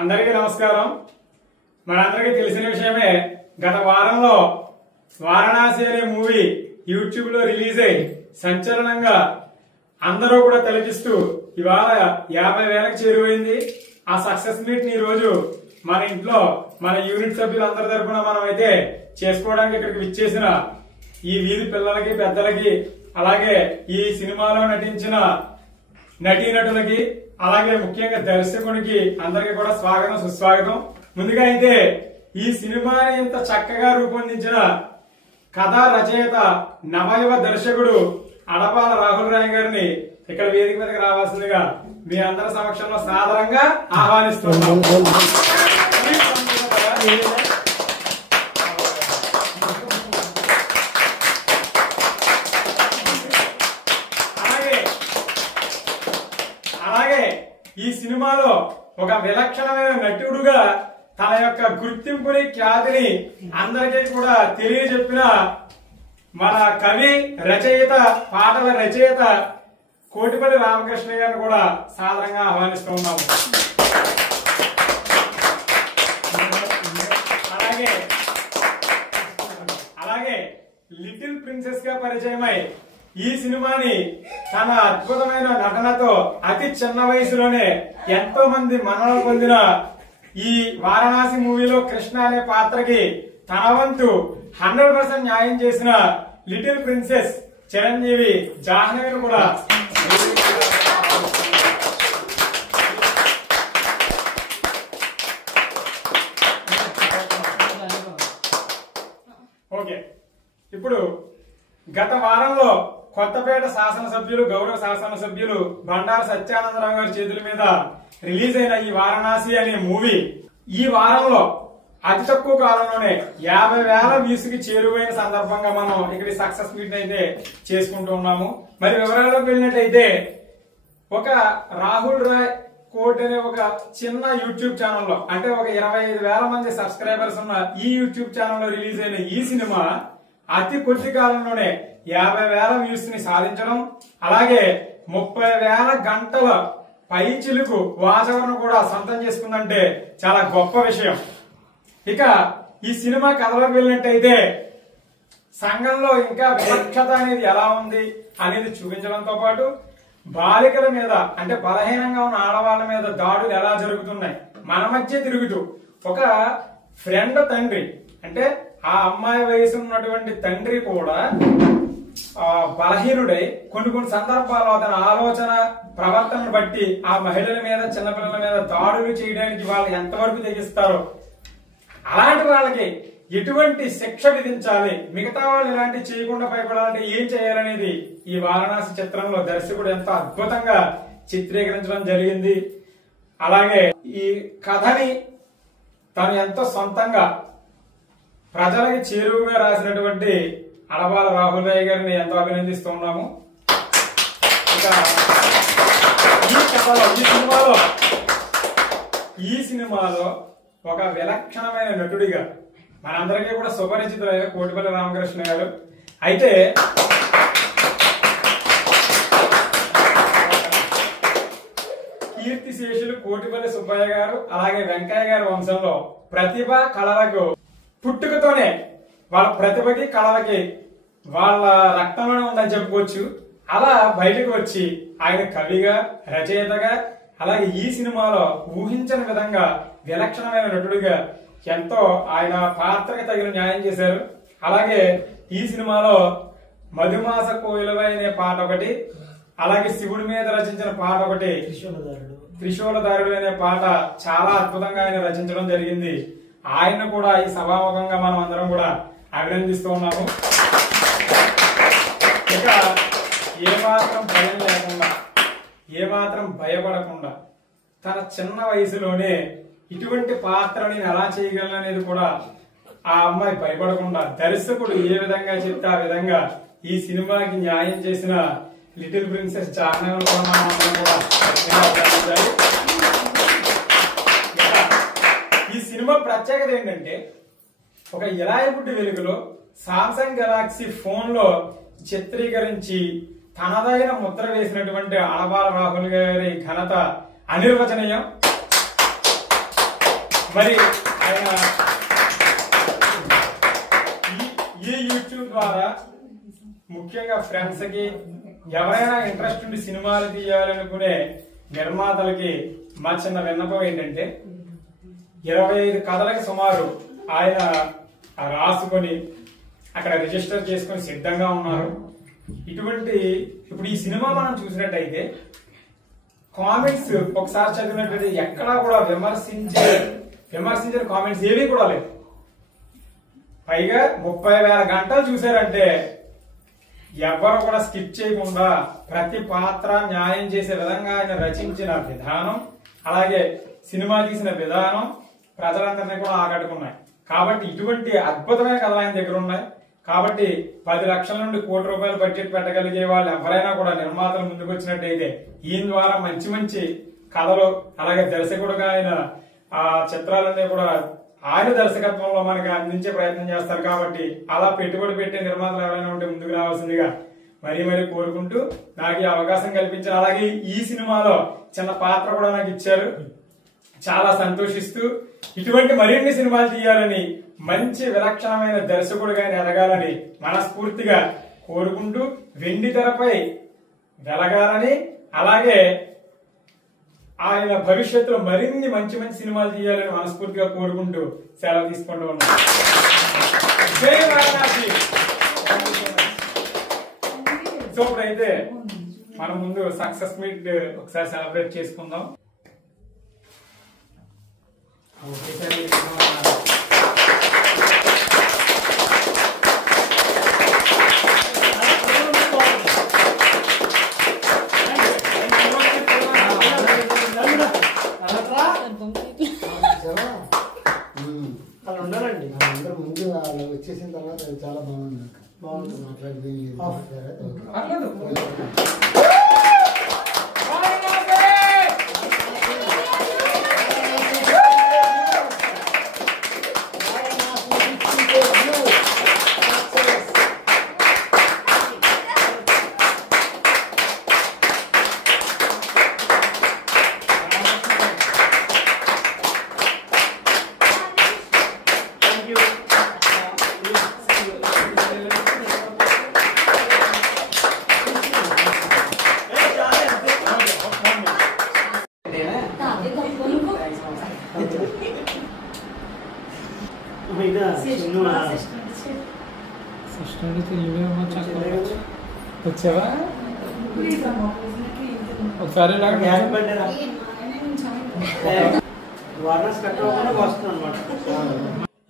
అందరికీ నమస్కారం. మనందరికీ తెలిసిన విషయమే, గత వారంలో వారణాసి అనే మూవీ యూట్యూబ్ లో రిలీజ్ అయి సంచలనంగా అందరూ కూడా తిలకిస్తూ ఇవాళ 50,000కి చేరువైంది. ఆ సక్సెస్ మీట్ ని ఈ రోజు మన ఇంట్లో మన యూనిట్ సభ్యులందరి తరఫున మనం అయితే చేసుకోవడానికి ఇక్కడికి విచ్చేసిన ఈ వీధి పిల్లలకి, పెద్దలకి, అలాగే ఈ సినిమాలో నటించిన నటీనటులకి, అలాగే ముఖ్యంగా దర్శకునికి అందరికీ కూడా స్వాగతం, సుస్వాగతం. ముందుగా అయితే ఈ సినిమాని ఇంత చక్కగా రూపొందించిన కథా రచయిత, నవయువ దర్శకుడు అడపాల రాహుల్ రాయ్ గారిని ఇక్కడ వేదిక మీదకి రావాల్సిందిగా మీ అందరి సమక్షంలో సాదరంగా ఆహ్వానిస్తున్నాం. అలాగే ఈ సినిమాలో ఒక విలక్షణమైన నటుడుగా తన యొక్క గుర్తింపుని, ఖ్యాతిని అందరికీ కూడా తెలియజెప్పిన మన కవి, రచయిత, పాటల రచయిత కోటిపల్లి రామకృష్ణ గారిని కూడా సాధారణంగా ఆహ్వానిస్తూ ఉన్నాము. అలాగే లిటిల్ ప్రిన్సెస్ గా పరిచయమై ఈ సినిమాని తన అద్భుతమైన నటనతో అతి చిన్న వయసులోనే ఎంతో మంది మన్ననలు పొందిన ఈ వారణాసి మూవీలో కృష్ణ అనే పాత్రకి తన వంతు 100% న్యాయం చేసిన లిటిల్ ప్రిన్సెస్ చిరంజీవి జాహ్నవిని కూడా ఓకే. ఇప్పుడు గత వారంలో కొత్తపేట శాసనసభ్యులు, గౌరవ శాసనసభ్యులు బండారు సత్యానందరావు గారి చేతుల మీద రిలీజ్ అయిన ఈ వారణాసి అనే మూవీ ఈ వారంలో అతి తక్కువ కాలంలోనే 50,000 వ్యూస్ కి చేరువైన సందర్భంగా మనం ఇక్కడ సక్సెస్ మీట్ అయితే చేసుకుంటూ ఉన్నాము. మరి వివరాల్లోకి వెళ్ళినట్టయితే, ఒక రాహుల్ రాయ్ కోట్ అనే ఒక చిన్న యూట్యూబ్ ఛానల్లో, అంటే ఒక 25,000 మంది సబ్స్క్రైబర్స్ ఉన్న ఈ యూట్యూబ్ ఛానల్లో రిలీజ్ అయిన ఈ సినిమా అతి కొద్ది కాలంలోనే 50,000 వ్యూస్ ని సాధించడం, అలాగే 30,000 గంటల పైచిలుకు వాచవరణ కూడా సొంతం చేసుకుందంటే చాలా గొప్ప విషయం. ఇక ఈ సినిమా కథలోకి వెళ్ళినట్టయితే, సంఘంలో ఇంకా వివక్షత అనేది ఎలా ఉంది అనేది చూపించడంతో పాటు బాలికల మీద, అంటే బలహీనంగా ఉన్న ఆడవాళ్ళ మీద దాడులు ఎలా జరుగుతున్నాయి, మన మధ్య తిరుగుతూ ఒక ఫ్రెండ్ తండ్రి, అంటే ఆ అమ్మాయి వయసు ఉన్నటువంటి తండ్రి కూడా బలహీనుడై కొన్ని సందర్భాల్లో అతని ఆలోచన, ప్రవర్తనను బట్టి ఆ మహిళల మీద, చిన్నపిల్లల మీద దాడులు చేయడానికి వాళ్ళు ఎంతవరకు తెగిస్తారో, అలాంటి వాళ్ళకి ఎటువంటి శిక్ష విధించాలి, మిగతా వాళ్ళు ఇలాంటి చేయకుండా భయపడాలంటే ఏం చేయాలనేది ఈ వారణాసి చిత్రంలో దర్శకుడు ఎంతో అద్భుతంగా చిత్రీకరించడం జరిగింది. అలాగే ఈ కథని తను ఎంతో సొంతంగా ప్రజలకి చేరువుగా రాసినటువంటి అడపాల రాహుల్ రాయ్ గారిని ఎంతో అభినందిస్తూ ఉన్నాము. ఇక ఈ కథలో, ఈ సినిమాలో ఒక విలక్షణమైన నటుడిగా మనందరికీ కూడా సుపరిచితులైన కోటిపల్లి రామకృష్ణ గారు. అయితే కీర్తిశేషులు కోటిపల్లి సుబ్బయ్య గారు, అలాగే వెంకయ్య గారి వంశంలో ప్రతిభ, కళలకు పుట్టుకతోనే వాళ్ళ ప్రతిభకి, కళలకి వాళ్ళ రక్తంలోనే ఉందని చెప్పుకోవచ్చు. అలా బయటకు వచ్చి ఆయన కవిగా, రచయితగా, అలాగే ఈ సినిమాలో ఊహించని విధంగా విలక్షణమైన నటుడిగా ఎంతో ఆయన పాత్రకి తగిన న్యాయం చేశారు. అలాగే ఈ సినిమాలో మధుమాస కోయిలవై అనే పాట ఒకటి, అలాగే శివుడి మీద రచించిన పాట ఒకటి, త్రిశూలధారుడు అనే పాట చాలా అద్భుతంగా ఆయన రచించడం జరిగింది. ఆయన కూడా ఈ సభాముఖంగా మనం అందరం కూడా అభినందిస్తూ ఉన్నాము. ఇక ఏమాత్రం భయం లేకుండా, ఏమాత్రం భయపడకుండా తన చిన్న వయసులోనే ఇటువంటి పాత్రని ఎలా చేయగలను అనేది కూడా ఆ అమ్మాయి భయపడకుండా దర్శకుడు ఏ విధంగా చెప్తే ఆ విధంగా ఈ సినిమాకి న్యాయం చేసిన లిటిల్ ప్రిన్సెస్ జాహ్నవి కూడా ఈ సినిమా ప్రత్యేకత ఏంటంటే, ఒక ఇలాయపుట్టి వెలుగులో సామ్సంగ్ గెలాక్సీ ఫోన్ లో చిత్రీకరించి తనదైన ముద్ర వేసినటువంటి అడపాల రాహుల్ గారి ఘనత అనిర్వచనీయం. మరి ఆయన ఈ యూట్యూబ్ ద్వారా ముఖ్యంగా ఫ్రెండ్స్ కి ఎవరైనా ఇంట్రెస్ట్ ఉండి సినిమాలు తీయాలనుకునే నిర్మాతలకి మా చిన్న విన్నపం ఏంటంటే 25 కథలకి సుమారు ఆయన రాసుకొని అక్కడ రిజిస్టర్ చేసుకొని సిద్ధంగా ఉన్నారు. ఇప్పుడు ఈ సినిమా మనం చూసినట్టయితే కామెంట్స్ ఒకసారి చదివినట్టయితే ఎక్కడా కూడా విమర్శించిన కామెంట్స్ ఏవి కూడా లేవు. పైగా 30,000 గంటలు చూసారంటే ఎవరు కూడా స్కిప్ చేయకుండా ప్రతి పాత్ర న్యాయం చేసే విధంగా ఆయన రచించిన విధానం, అలాగే సినిమా తీసిన విధానం ప్రజలందరినీ కూడా ఆకట్టుకున్నాయి. కాబట్టి ఇటువంటి అద్భుతమైన కథలు ఆయన దగ్గర ఉన్నాయి. కాబట్టి 10 లక్షల నుండి ₹1 కోటి బడ్జెట్ పెట్టగలిగే వాళ్ళు ఎవరైనా కూడా నిర్మాతలు ముందుకు వచ్చినట్టయితే ఈయన ద్వారా మంచి మంచి కథలు, అలాగే దర్శకుడుగా ఆయన ఆ చిత్రాలన్నీ కూడా ఆయన దర్శకత్వంలో మనకి అందించే ప్రయత్నం చేస్తారు. కాబట్టి అలా పెట్టుబడి పెట్టే నిర్మాతలు ఎవరైనా ఉంటే ముందుకు రావాల్సిందిగా మరీ కోరుకుంటూ నాకు ఈ అవకాశం కల్పించారు. అలాగే ఈ సినిమాలో చిన్న పాత్ర కూడా నాకు ఇచ్చారు. చాలా సంతోషిస్తూ ఇటువంటి మరిన్ని సినిమాలు తీయాలని, మంచి విలక్షణమైన దర్శకుడిగా ఎదగాలని మనస్ఫూర్తిగా కోరుకుంటూ వెండి తెరపై వెలగాలని, అలాగే ఆయన భవిష్యత్తులో మరిన్ని మంచి మంచి సినిమాలు తీయాలని మనస్ఫూర్తిగా కోరుకుంటూ సెలవు తీసుకుంటూ ఉన్నాను. జై వారణాసి. సో ఇప్పుడైతే మనం ముందు సక్సెస్ మీట్ ఒకసారి సెలబ్రేట్ చేసుకుందాం. అలా ఉండాలండి. అందరూ ముందు అలా వచ్చేసిన తర్వాత చాలా బాగుంది. మాట్లాడితే వచ్చావా ఒకసారి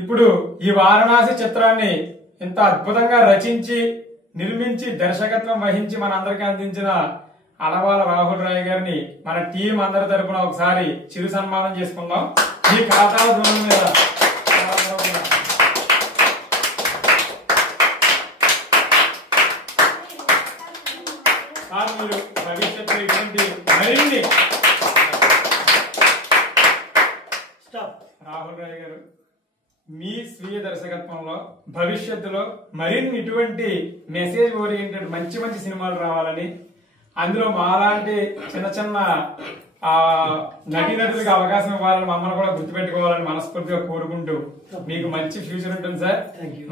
ఇప్పుడు ఈ వారణాసి చిత్రాన్ని ఇంత అద్భుతంగా రచించి, నిర్మించి, దర్శకత్వం వహించి మనందరికీ అందించిన అలవాల రాహుల్ రాయ్ గారిని మన టీం అందరి తరపున ఒకసారి చిరు సన్మానం చేసుకుందాం. ఈ ఖాతాల దూరం మీద మీరు భవిష్యత్తులో ఇటువంటి మరిన్ని రాహుల్ రాయ్ గారు మీ స్వీయ దర్శకత్వంలో భవిష్యత్తులో మరిన్ని ఇటువంటి మెసేజ్ ఓరియంటెడ్ మంచి మంచి సినిమాలు రావాలని, అందులో మాలాంటి చిన్న చిన్న నటీనటులకు అవకాశం ఇవ్వాలని, మమ్మల్ని కూడా గుర్తుపెట్టుకోవాలని మనస్ఫూర్తిగా కోరుకుంటూ మీకు మంచి ఫ్యూచర్ ఉంటుంది సార్.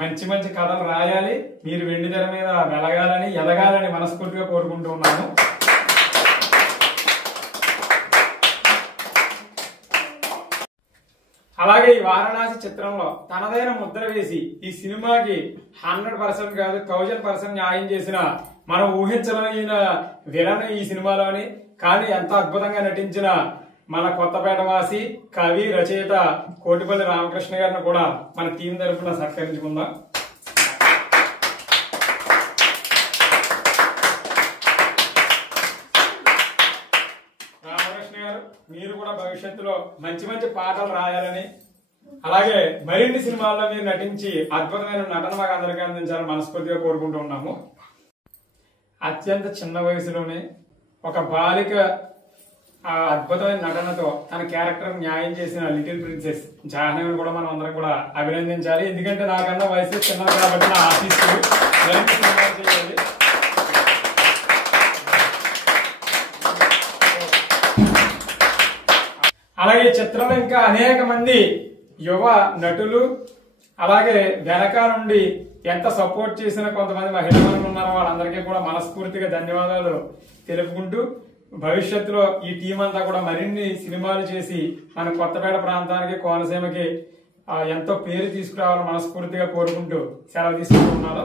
మంచి మంచి కథలు రాయాలి, మీరు వెండి తెర మీద వెలగాలని, ఎదగాలని మనస్ఫూర్తిగా కోరుకుంటూ ఉన్నాను. అలాగే ఈ వారణాసి చిత్రంలో తనదైన ముద్ర వేసి ఈ సినిమాకి 100% కాదు 1000% న్యాయం చేసిన మనం ఊహించలేని విలన్ ఈ సినిమాలోని, కానీ ఎంత అద్భుతంగా నటించిన మన కొత్తపేట వాసి కవి రచయిత కోటిపల్లి రామకృష్ణ గారిని కూడా మన టీం తరఫున సత్కరించుకుందాం. రామకృష్ణ గారు, మీరు కూడా భవిష్యత్తులో మంచి మంచి పాటలు రాయాలని, అలాగే మరిన్ని సినిమాల్లో మీరు నటించి అద్భుతమైన నటన మాకు అందరికీ అందించాలని మనస్ఫూర్తిగా కోరుకుంటూ ఉన్నాము. అత్యంత చిన్న వయసులోనే ఒక బాలిక ఆ అద్భుతమైన నటనతో తన క్యారెక్టర్ న్యాయం చేసిన లిటిల్ ప్రిన్సెస్ జాహ్నవిని కూడా మనం అందరం కూడా అభినందించాలి. ఎందుకంటే నాకన్నా వయసు చిన్నది కాబట్టి నా ఆశిస్తులు చేయాలి. అలాగే అలాగే ఈ చిత్రంలో ఇంకా అనేక మంది యువ నటులు అలాగే వెనక నుండి ఎంత సపోర్ట్ చేసిన కొంతమంది మహిళలు ఉన్నారో వాళ్ళందరికీ కూడా మనస్ఫూర్తిగా ధన్యవాదాలు తెలుపుకుంటూ భవిష్యత్తులో ఈ టీం అంతా కూడా మరిన్ని సినిమాలు చేసి మన కొత్తపేట ప్రాంతానికి కోనసీమకి ఎంతో పేరు తీసుకురావాలని మనస్ఫూర్తిగా కోరుకుంటూ సెలవు తీసుకుంటున్నాను.